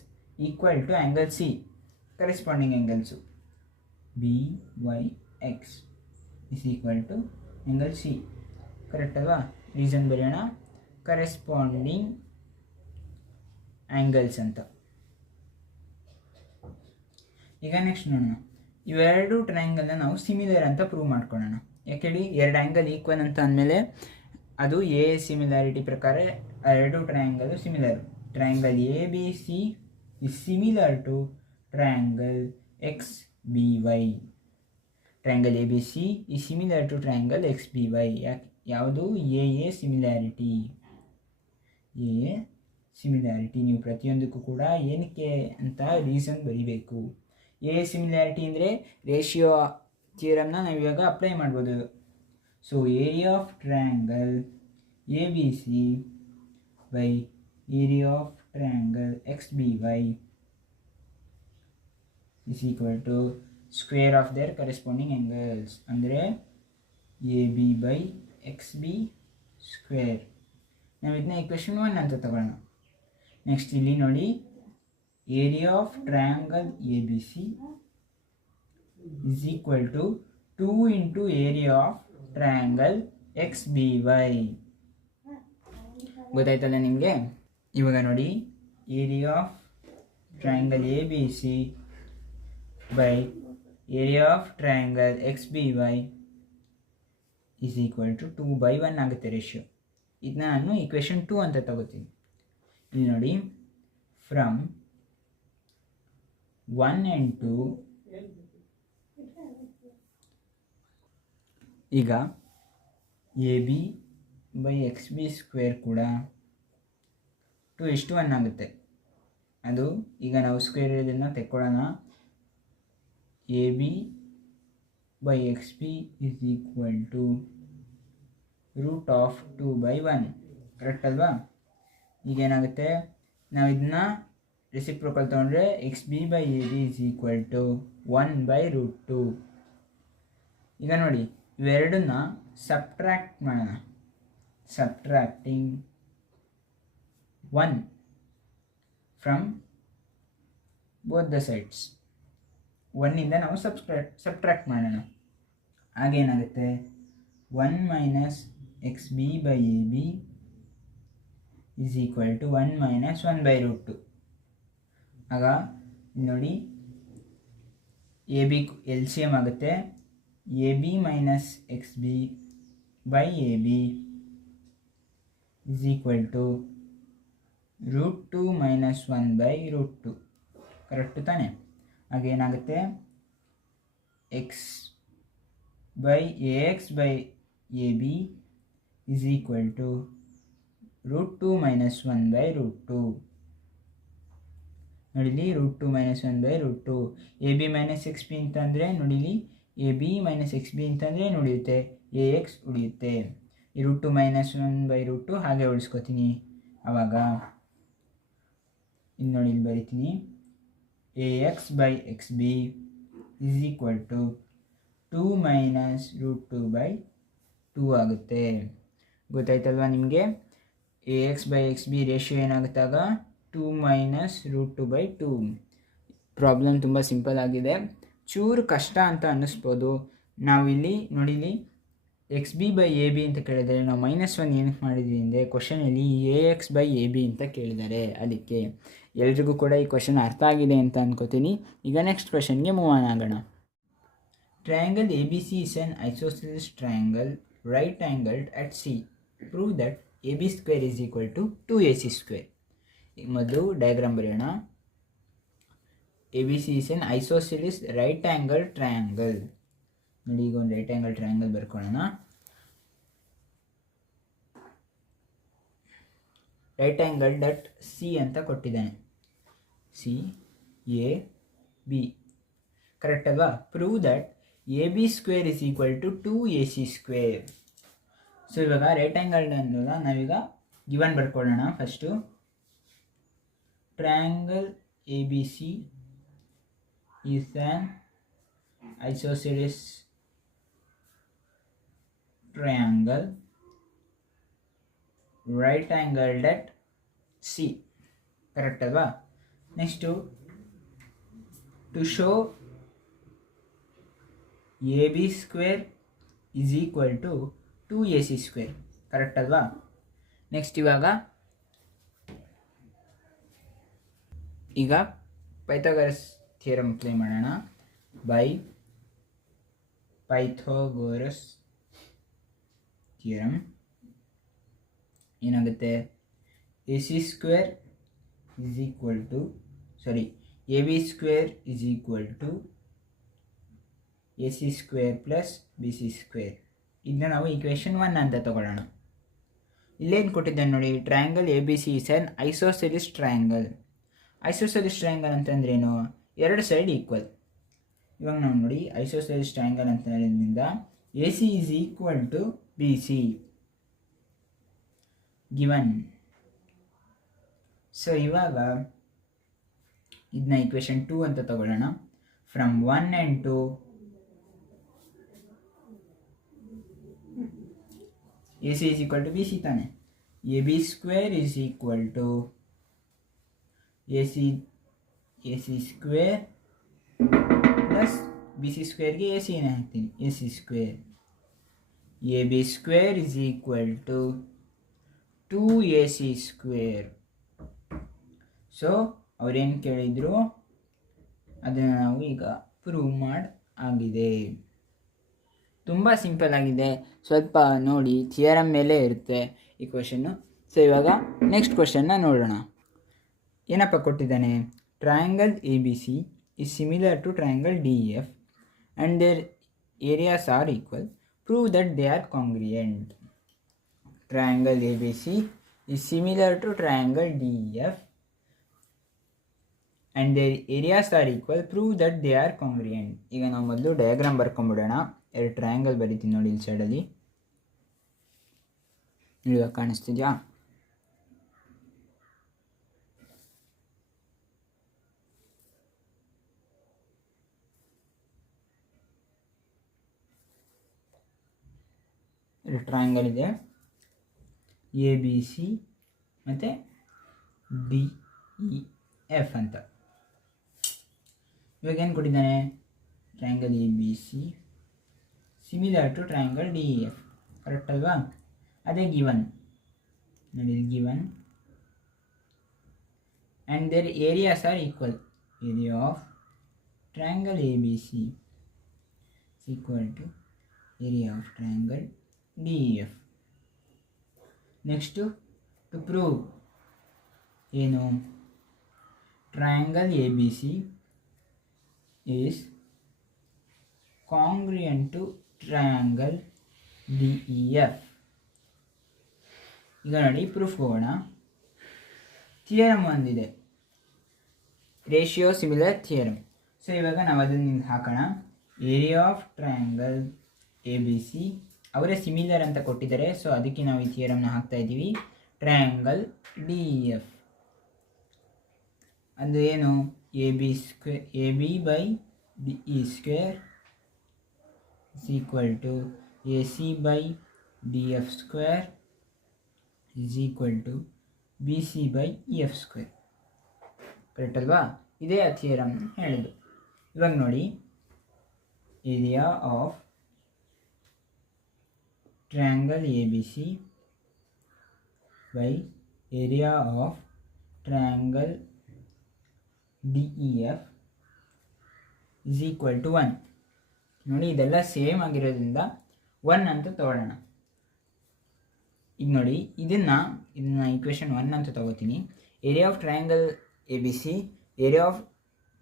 equal to angle C, corresponding angles. B Y X is equal to angle C, correct ಅಲ್ವಾ? ರೀಸನ್ ಬರೆಯೋಣ, ಕರೆಸ್ಪಾಂಡಿಂಗ್ ಆ್ಯಂಗಲ್ಸ್ ಅಂತ. ಈಗ ನೆಕ್ಸ್ಟ್ ನೋಡೋಣ, ಇವೆರಡು ಟ್ರಯಾಂಗಲ್ನ ನಾವು ಸಿಮಿಲರ್ ಅಂತ ಪ್ರೂವ್ ಮಾಡ್ಕೊಳ್ಳೋಣ. ಯಾಕೆ ಹೇಳಿ, ಎರಡು ಆ್ಯಂಗಲ್ ಈಕ್ವಲ್ ಅಂತ ಅಂದಮೇಲೆ ಅದು ಎ ಸಿಮಿಲಾರಿಟಿ ಪ್ರಕಾರ ಎರಡು triangle similar. Triangle A B C is similar to triangle X B Y. Triangle A B C is similar to triangle X B Y. ಯಾವುದು? A similarity. A similarity. ನೀವು ಪ್ರತಿಯೊಂದಕ್ಕೂ ಕೂಡ ಏನಕ್ಕೆ ಅಂತ ರೀಸನ್ ಬರೀಬೇಕು. A similarity ಅಂದರೆ ratio ಥಿಯರಮ್ನ ನಾವು ಇವಾಗ ಅಪ್ಲೈ ಮಾಡ್ಬೋದು. So area of triangle A B C by area of triangle X B Y is equal to square of their corresponding angles. ಅಂದರೆ A B by X B square. ನಾವು ಇದನ್ನ equation 1 ಅಂತ ತಗೊಳ್ಳೋಣ. Next ಇಲ್ಲಿ ನೋಡಿ, area of triangle A B C is equal to 2 into area of triangle X B Y. ಗೊತ್ತಾಯ್ತಲ್ಲ ನಿಮಗೆ? ಇವಾಗ ನೋಡಿ, area of triangle A B C by area of triangle X B Y is equal to 2/1 ಆಗುತ್ತೆ ratio. ಇದನ್ನ ನಾನು equation 2 ಅಂತ ತಗೋತೀನಿ. ಇಲ್ಲಿ ನೋಡಿ, ಫ್ರಮ್ 1 and 2 ಈಗ A B by X B square ಕೂಡ 2:1 ಆಗುತ್ತೆ. ಅದು ಈಗ ನಾವು ಸ್ಕ್ವೇರ್ ಇದನ್ನು ತೆಕ್ಕೊಳ್ಳೋಣ. A B by X B is equal to √2/1. Correct ಅಲ್ವಾ? ಈಗೇನಾಗುತ್ತೆ, ನಾವು ಇದನ್ನ ರೆಸಿಪ್ರೋಕಲ್ ತೊಗೊಂಡ್ರೆ XB/AB is equal to 1/√2. ಈಗ ನೋಡಿ ಇವೆರಡನ್ನ ಸಬ್ಟ್ರಾಕ್ಟ್ ಮಾಡೋಣ. Subtracting 1 from both the sides. 1ಇಂದ ನಾವು ಸಬ್ಟ್ರಾಕ್ಟ್ ಮಾಡೋಣ. ಆಗೇನಾಗುತ್ತೆ 1 minus XB/AB is equal to 1 minus 1/√2. ಆಗ ನೋಡಿ AB LCM ಆಗುತ್ತೆ. AB minus XB/AB is equal to √2 minus 1/√2. Correct ತಾನೆ? ಆಗೇನಾಗುತ್ತೆ AX/AB is equal to √2 minus 1/√2. ನೋಡಿಲಿ √2 ಮೈನಸ್ 1/√2. AB ಮೈನಸ್ XB ಅಂತಂದರೆ ನೋಡಿಲಿ AB minus XB ಅಂತಂದರೆ ಉಳಿಯುತ್ತೆ AX ಉಳಿಯುತ್ತೆ. ಈ √2 ಮೈನಸ್ 1/√2 ಹಾಗೆ ಉಳಿಸ್ಕೊತೀನಿ. ಆವಾಗ ಇನ್ನು ನೋಡಿ ಇಲ್ಲಿ ಬರಿತೀನಿ AX/XB is equal to 2 minus √2/2 ಆಗುತ್ತೆ. ಗೊತ್ತಾಯ್ತಲ್ವಾ ನಿಮಗೆ? AX/XB ರೇಷಿಯೋ ಏನಾಗುತ್ತಾಗ 2 ಮೈನಸ್ √2/2. ಪ್ರಾಬ್ಲಮ್ ತುಂಬ ಸಿಂಪಲ್ ಆಗಿದೆ. ಚೂರು ಕಷ್ಟ ಅಂತ ಅನ್ನಿಸ್ಬೋದು. ನಾವಿಲ್ಲಿ ನೋಡಿಲಿ XB/AB ಅಂತ ಕೇಳಿದರೆ ನಾವು -1 ಏನಕ್ಕೆ ಮಾಡಿದ್ದೀವಿ ಅಂದರೆ ಕ್ವಶನಲ್ಲಿ AX/AB ಅಂತ ಕೇಳಿದ್ದಾರೆ. ಅದಕ್ಕೆ ಎಲ್ರಿಗೂ ಕೂಡ ಈ ಕ್ವಶನ್ ಅರ್ಥ ಆಗಿದೆ ಅಂತ ಅನ್ಕೋತೀನಿ. ಈಗ ನೆಕ್ಸ್ಟ್ ಕ್ವಶನ್ಗೆ ಮೂವ್ ಆನ್ ಆಗೋಣ. Triangle ABC is an isosceles triangle right angled at C. Prove that AB square is equal to 2AC square. ಈಗ ಮೊದಲು ಡಯಾಗ್ರಾಮ್ ಬರೆಯೋಣ. ABC is an isosceles right angle triangle. ನೋಡಿ ಈಗ ಒಂದು ರೈಟ್ ಆ್ಯಂಗಲ್ ಟ್ರಯಾಂಗಲ್ ಬರ್ಕೊಳ್ಳೋಣ. Right angle at C ಅಂತ ಕೊಟ್ಟಿದ್ದಾನೆ. CAB correct ಅಲ್ವಾ? Prove that AB square is equal to 2AC square. So ಇವಾಗ ರೈಟ್ ಆ್ಯಂಗಲ್ ಅನ್ನೋಲ್ಲ ನಾವೀಗ ಗಿವನ್ ಬರ್ಕೊಳ್ಳೋಣ. First triangle ABC is an isosceles triangle right angled at C. Correct ಅಲ್ವಾ? Next to show AB square is equal to 2AC square. Correct ಅಲ್ವಾ? Next ಈಗ Pythagoras theorem apply ಮಾಡೋಣ. By Pythagoras theorem ಏನಾಗುತ್ತೆ? AB square is equal to AB square is equal to AC square plus BC square. ಇದನ್ನ ನಾವು equation 1 ಅಂತ ತಗೊಳ್ಳೋಣ. ಇಲ್ಲೇನು ಕೊಟ್ಟಿದ್ದಾನೆ ನೋಡಿ, triangle ABC is an isosceles triangle. Isosceles triangle ಅಂತಂದ್ರೇನು? ಎರಡು ಸೈಡ್ ಈಕ್ವಲ್. ಇವಾಗ ನಾವು ನೋಡಿ ಐಸೋಸೆಲಿಸ್ ಟ್ರಯಾಂಗಲ್ ಅಂತ ಹೇಳಿದ್ರಿಂದ AC is equal to BC given. So ಇವಾಗ ಇದನ್ನ ಈಕ್ವೇಷನ್ 2 ಅಂತ ತಗೊಳ್ಳೋಣ. From 1 and 2 AC is equal to BC ತಾನೆ. AB square is equal to AC square plus BC ಸ್ಕ್ವೇರ್ಗೆ AC ಏನೇ ಹಾಕ್ತೀನಿ AC square. AB square is equal to 2AC square. So ಅವ್ರೇನು ಕೇಳಿದ್ರು ಅದನ್ನು ನಾವು ಈಗ ಪ್ರೂವ್ ಮಾಡಿ ಆಗಿದೆ. ತುಂಬ ಸಿಂಪಲ್ ಆಗಿದೆ. ಸ್ವಲ್ಪ ನೋಡಿ ಥಿಯರಮ್ ಮೇಲೆ ಇರುತ್ತೆ ಈ ಕ್ವೆಶನ್ನು. ಸೊ ಇವಾಗ ನೆಕ್ಸ್ಟ್ ಕ್ವೆಶನ್ನ ನೋಡೋಣ. ಏನಪ್ಪ ಕೊಟ್ಟಿದ್ದಾನೆ? Triangle ABC is similar to triangle DEF and their areas are equal. Prove that they are congruent. Triangle ABC is similar to triangle DEF and their areas are equal. Prove that they are congruent. ಈಗ ನಾವು ಮೊದಲು diagram ಬರ್ಕೊಂಬಿಡೋಣ. ಎರಡು triangle ಬರೀತೀನಿ ನೋಡಿ ಇಲ್ಲಿ ಸೈಡಲ್ಲಿ. ಇವಾಗ ಕಾಣಿಸ್ತಿದ್ಯಾ? ಟ್ರಯಾಂಗಲ್ ಇದೆ ಎ ಬಿ ಸಿ ಮತ್ತು ಡಿ ಇ ಎಫ್ ಅಂತ. ಇವಾಗ ಏನು ಕೊಟ್ಟಿದ್ದಾನೆ, triangle A B C similar to triangle D E F, correct ಅಲ್ವಾ? ಅದೇ ಗಿವನ್ ನೋಡಿ, given and their areas are equal. Area of triangle A B C is equal to area of triangle DEF. Next, to prove ಏನು, triangle ABC is congruent to triangle DEF. ಈಗ ನೋಡಿ proof ಹೋಗೋಣ. Theorem ಒಂದಿದೆ, ratio similar theorem. So ಇವಾಗ ನಾವು ಅದನ್ನು ಹಾಕೋಣ. Area of triangle A B C ಅವರೇ ಸಿಮಿಲರ್ ಅಂತ ಕೊಟ್ಟಿದ್ದಾರೆ, ಸೊ ಅದಕ್ಕೆ ನಾವು ಈ ಥಿಯರಮ್ನ ಹಾಕ್ತಾ ಇದ್ದೀವಿ. ಟ್ರಯಾಂಗಲ್ ಡಿ ಇ ಎಫ್ ಅದು ಏನು, A B by D E square is equal to A C by D F square is equal to B C by E F square. Correct ಅಲ್ವಾ? ಇದೇ ಆ ಥಿಯರಮ್ ಹೇಳೋದು. ಇವಾಗ ನೋಡಿ, area of triangle ABC by area of triangle DEF is equal to 1. ನೋಡಿ ಇದೆಲ್ಲ same ಆಗಿರೋದ್ರಿಂದ 1 ಅಂತ ತಗೊಳ್ಳೋಣ. ಈಗ ನೋಡಿ ಇದನ್ನು ಈಕ್ವೇಷನ್ 1 ಅಂತ ತಗೋತೀನಿ. Area of triangle A B C, area of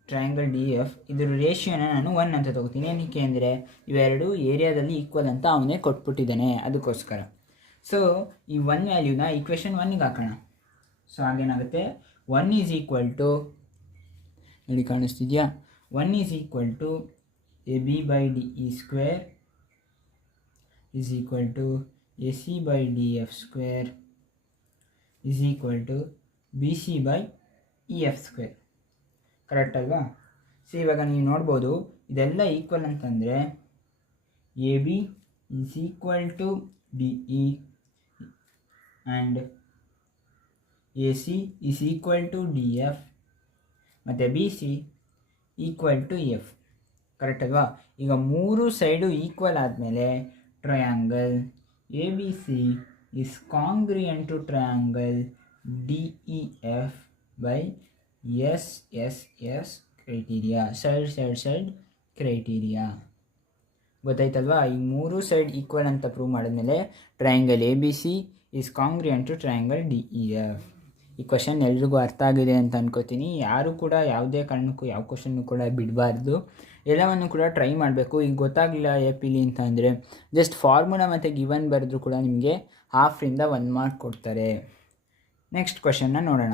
triangle D F, ಇದ್ರ ರೇಷಿಯೋನ ನಾನು 1 ಅಂತ ತಗೋತೀನಿ. ಏನಕ್ಕೆ ಅಂದರೆ ಇವೆರಡು ಏರಿಯಾದಲ್ಲಿ ಈಕ್ವಲ್ ಅಂತ ಅವನೇ ಕೊಟ್ಬಿಟ್ಟಿದ್ದಾನೆ, ಅದಕ್ಕೋಸ್ಕರ. ಸೊ ಈ 1 ವ್ಯಾಲ್ಯೂನ ಈಕ್ವೇಷನ್ 1ಗೆ ಹಾಕೋಣ. ಸೊ ಹಾಗೇನಾಗುತ್ತೆ, 1 ಈಸ್ ಈಕ್ವಲ್ ಟು, ನೋಡಿ ಕಾಣಿಸ್ತಿದೆಯಾ, 1 is equal to A B by D E square is equal to A C by D F square is equal to B C by E F square. Correct ಅಲ್ವಾ? So ಇವಾಗ ನೀವು ನೋಡ್ಬೋದು ಇದೆಲ್ಲ equal ಅಂತಂದರೆ A B is equal to D E and A C is equal to D F ಮತ್ತು B C equal to F. Correct ಅಲ್ವಾ? ಈಗ ಮೂರು ಸೈಡು ಈಕ್ವಲ್ ಆದಮೇಲೆ triangle A B C is congruent to triangle D E F by S S S criteria, side criteria. ಗೊತ್ತಾಯ್ತಲ್ವಾ? ಈ ಮೂರು side equal ಅಂತ prove ಮಾಡಿದ್ಮೇಲೆ triangle A B C is congruent to triangle D E F. ಈ question ಎಲ್ರಿಗೂ ಅರ್ಥ ಆಗಿದೆ ಅಂತ ಅನ್ಕೋತೀನಿ. ಯಾರು ಕೂಡ ಯಾವುದೇ ಕಾರಣಕ್ಕೂ ಯಾವ ಕ್ವಶನ್ನು ಕೂಡ ಬಿಡಬಾರ್ದು, ಎಲ್ಲವನ್ನು ಕೂಡ ಟ್ರೈ ಮಾಡಬೇಕು. ಈಗ ಗೊತ್ತಾಗಲಿಲ್ಲ ಎ ಪಿಲಿ ಅಂತ ಅಂದರೆ ಜಸ್ಟ್ ಫಾರ್ಮುಲಾ ಮತ್ತು ಗಿವನ್ ಬರೆದ್ರೂ ಕೂಡ ನಿಮಗೆ 1/2 1 ಮಾರ್ಕ್ ಕೊಡ್ತಾರೆ. ನೆಕ್ಸ್ಟ್ ಕ್ವಶನ್ನ ನೋಡೋಣ.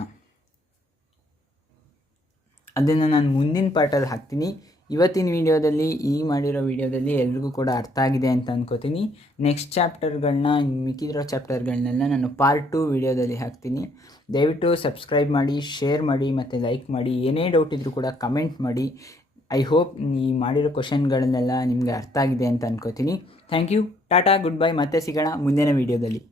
ಅದನ್ನು ನಾನು ಮುಂದಿನ ಪಾರ್ಟಲ್ಲಿ ಹಾಕ್ತೀನಿ. ಇವತ್ತಿನ ವೀಡಿಯೋದಲ್ಲಿ, ಈ ಮಾಡಿರೋ ವೀಡಿಯೋದಲ್ಲಿ ಎಲ್ರಿಗೂ ಕೂಡ ಅರ್ಥ ಆಗಿದೆ ಅಂತ ಅನ್ಕೋತೀನಿ. ನೆಕ್ಸ್ಟ್ ಚಾಪ್ಟರ್ಗಳನ್ನ, ಮಿಕ್ಕಿರೋ ಚಾಪ್ಟರ್ಗಳನ್ನೆಲ್ಲ ನಾನು ಪಾರ್ಟ್ 2 ವೀಡಿಯೋದಲ್ಲಿ ಹಾಕ್ತೀನಿ. ದಯವಿಟ್ಟು ಸಬ್ಸ್ಕ್ರೈಬ್ ಮಾಡಿ, ಶೇರ್ ಮಾಡಿ ಮತ್ತು ಲೈಕ್ ಮಾಡಿ. ಏನೇ ಡೌಟ್ ಇದ್ದರೂ ಕೂಡ ಕಮೆಂಟ್ ಮಾಡಿ. ಐ ಹೋಪ್ ಈ ಮಾಡಿರೋ ಕ್ವಶನ್ಗಳನ್ನೆಲ್ಲ ನಿಮಗೆ ಅರ್ಥ ಆಗಿದೆ ಅಂತ ಅನ್ಕೋತೀನಿ. ಥ್ಯಾಂಕ್ ಯು, ಟಾಟಾ, ಗುಡ್ ಬೈ. ಮತ್ತೆ ಸಿಗೋಣ ಮುಂದಿನ ವೀಡಿಯೋದಲ್ಲಿ.